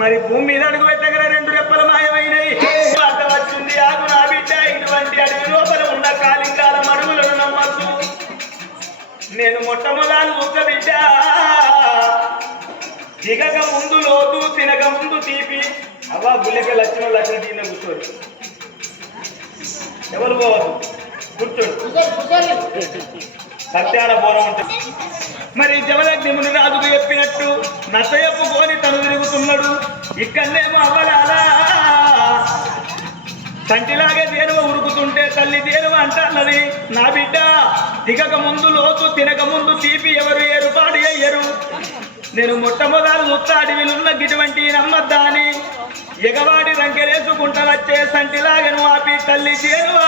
మరి భూమి మీద అడుగు పెట్టగల 2 రెప్పలు మాయమైనవి. వార్త వచ్చింది ఆగు నా బిడ్డ, ఇటువంటి అడవి లోపల ఉన్న కాలింగాల మడుగులను నమ్మద్దు. నేను మొట్టమొదలు ఒక బిడ్డ, దిగక ముందు లోతు తినక ముందు తీపి. అవ్వ గుళ్ళకి లక్ష్మణ లక్ష్మణ తిన్న కూర్చోరు, ఎవరు పోవద్దు, కూర్చోండి. సత్యాల బోరం ఉంటుంది. మరి జమలగ్ని ముని రాజుకు చెప్పినట్టు నచ్చయప్పుకొని తను తిరుగుతున్నాడు. ఇక్కడనేమో అవ్వలాలా కంటిలాగే దేనువ ఉరుకుతుంటే తల్లి దేనువ అంటున్నది, నా బిడ్డ దిగక ముందు లోతు తినక ముందు తీపి ఎవరు ఏర్పాటు అయ్యరు. నేను మొట్టమొదలు ముత్త అడవిలున్న గిటువంటి నమ్మద్దా అని ఎగవాడి రంకెలేసుకుంటా వచ్చే సంటిలాగను ఆపి తల్లి దేనువ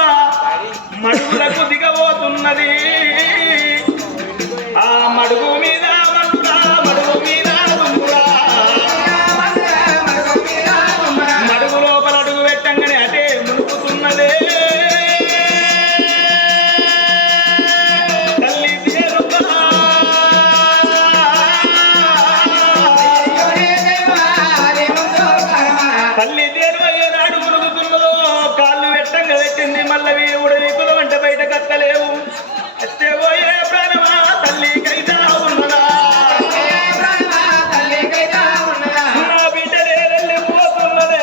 మడుగులకు దిగబోతున్నది. ఆ మడుగు మీద మడుగు మీద మడుగు లోపల అడుగు పెట్టంగానే అటే మునుకుతున్నదే తల్లి దేనువ. తల్లి దేనువ ఏనాడు మునుగుతున్నదో కాళ్ళు వెట్టంగా పెట్టింది. మళ్ళీ వీడు నీకులు వంట బయట కత్తలేవు. పోయే ప్రాణమా తల్లికైనా ఉన్నదా, నా బిడ్డలే వెళ్ళిపోతున్నదే.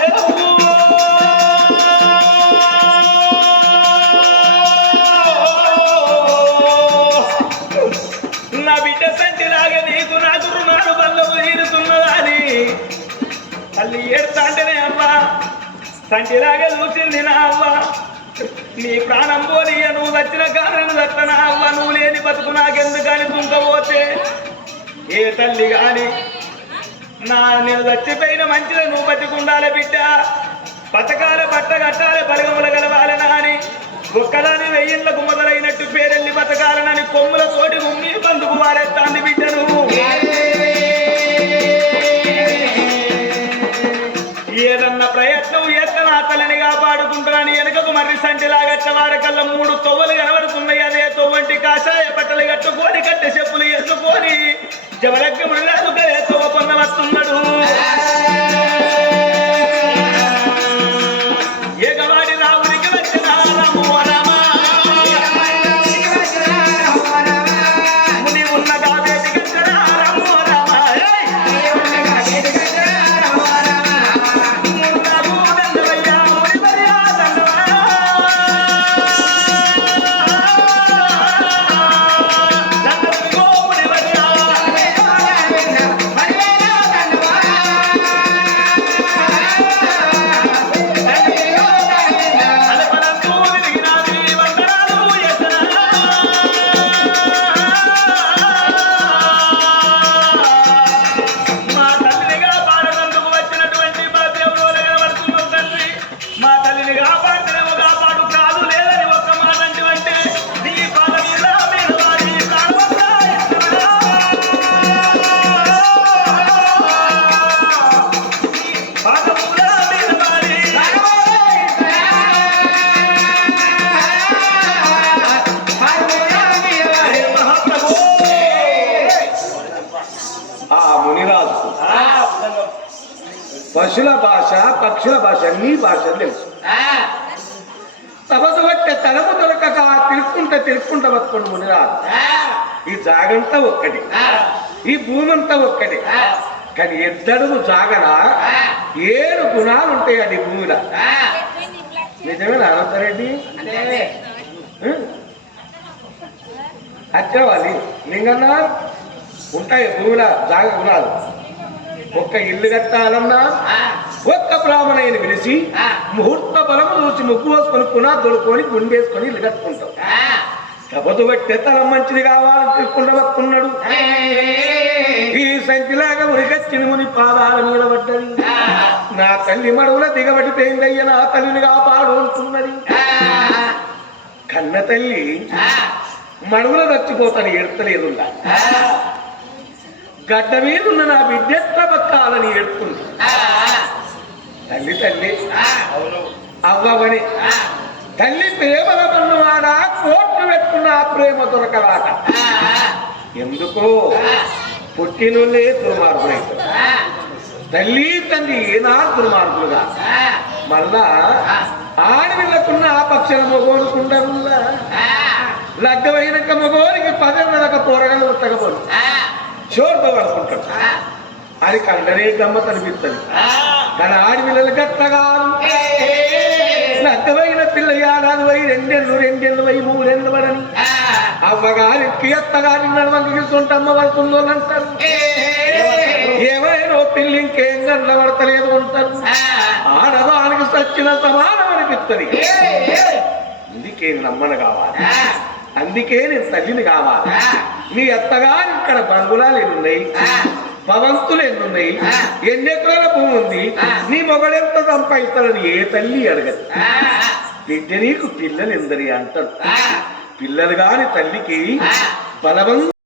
నా బిడ్డ సంటిలాగా నీకు నాకు రుణాలు బల్లము తీరుతున్నదా అని తల్లి ఏడుతా అంటేనే అవ్వ సంటిలాగా చూసింది నా అవ్వ. నీ ప్రాణం పోని నువ్వు వచ్చిన కారణం దత్తనా అవ్వ, నువ్వు లేని బతుకు నాకెందుకని తుంకపోతే ఏ తల్లి గాని నేను చచ్చిపోయిన మంచిగా నువ్వు బతికుండాలి బిడ్డ. బతకాల బట్ట కట్టాలి బలగముల గలవాలనా అని ఒక్కదాని 1000లకు మొదలైనట్టు పేరెళ్ళి బతకాలనని కొమ్ముల తోటి ఉమ్మి బందుకు వారెత్తాంది బిడ్డను. ఏదన్నా ప్రయత్నం ఎత్తనా తల్లిని కాపాడుకుంటున్నాను. వెనకకు మర్రి సంటిలాగట్ట వారకల్లా 3 తొవ్వలు కనబడుతున్నాయి. అదే తొవ్వంటి కాషాయ బట్టలు కట్టుకొని కట్టె చెప్పులు వేసుకొని జమలగ్ని తొవ్వ పొన్న వస్తున్నాడు. ఏగవాడి రాముడికి వచ్చిన ముని ఉన్న గాబేటికి వచ్చిన రాము రామ. పక్షుల భాష అన్ని భాషలు తెలుసు. తపసు పట్టే తలము దొరకక తిరుక్కుంటా బతుకొని మునిరాదు. ఈ జాగంతా ఒక్కటి, ఈ భూమి అంతా ఒక్కటి. కానీ ఎద్దడుగు జాగల 7 గుణాలు ఉంటాయి అది భూమిలో. నిజమేనా అనంతరెడ్డి? అచ్చవాలి లింగన్నా ఉంటాయి భూమిలో జాగ గుణాలు. ఒక్క ఇల్లు కట్టాలన్నా ఒక్క బ్రాహ్మణయ్యని పిలిచి ముహూర్త బలము చూసి ముగ్గు వేసుకొని పునాదుకొని గుండేసుకొని ఇల్లు కట్టుకుంటాం. కబదు పట్టే తల మంచిది కావాలని తిరుక్కుంటూ వస్తున్నాడు. ఈ సంఖ్యలాగా ఉరికొచ్చిన ముని పాదాల మీద పడ్డది. నా తల్లి మడుగుల దిగబడిపోయిందయ్య, నా తల్లిని కాపాడు అంటున్నది. కన్న తల్లి మడుగుల చచ్చిపోతాను ఎడతలేదు. గడ్డ మీద ఉన్న నా బిడ్డెట్ల బతకాలని ఏడుకుంది. తల్లి తల్లి అవ్వని తల్లి ప్రేమల పన్నవాడా కోట్లు పెట్టుకున్న ఆ ప్రేమ దొరకలాట. ఎందుకో పుట్టినోళ్ళే దుర్మార్గులైతారు. తల్లి తండ్రి ఏనాడు దుర్మార్గులుగా మళ్ళా ఆడవిళ్ళకున్న ఆ పక్షుల మొగోడుకుంటారు. లగ్గమైనాక మగోరికి 10 నెలలకు కూరగాయలు ఉత్తకపోరు చోరుతో పడుకుంటాడు. అది కండనే గమ్మత్ అనిపిస్తుంది. కానీ ఆడపిల్లలు గట్లగా లగ్గమైన పిల్ల 1 వై 2 ఏళ్ళు 2 ఏళ్ళు వై 3 ఏళ్ళు పడని అవ్వగారికి అత్తగారి నడవంకి సొంటమ్మ పడుతుందో అంటారు. ఏమైనా పిల్లి ఇంకేం గంటల పడతలేదు అంటారు. ఆడదానికి సచ్చిన సమానం అనిపిస్తుంది. అందుకే నమ్మను కావాలి, అందుకే నేను తల్లిని కావాలి. నీ అత్తగారు ఇక్కడ బంగుళాలు ఎన్నున్నాయి, భవంతులు ఎన్నున్నాయి, 8 ఎకరాల భూమి ఉంది, నీ మొగడెంత సంపాదిస్తాడని ఏ తల్లి అడగదు. బిడ్డ నీకు పిల్లలు ఎందరి అంటారు. పిల్లలు కాని తల్లికి బలవంత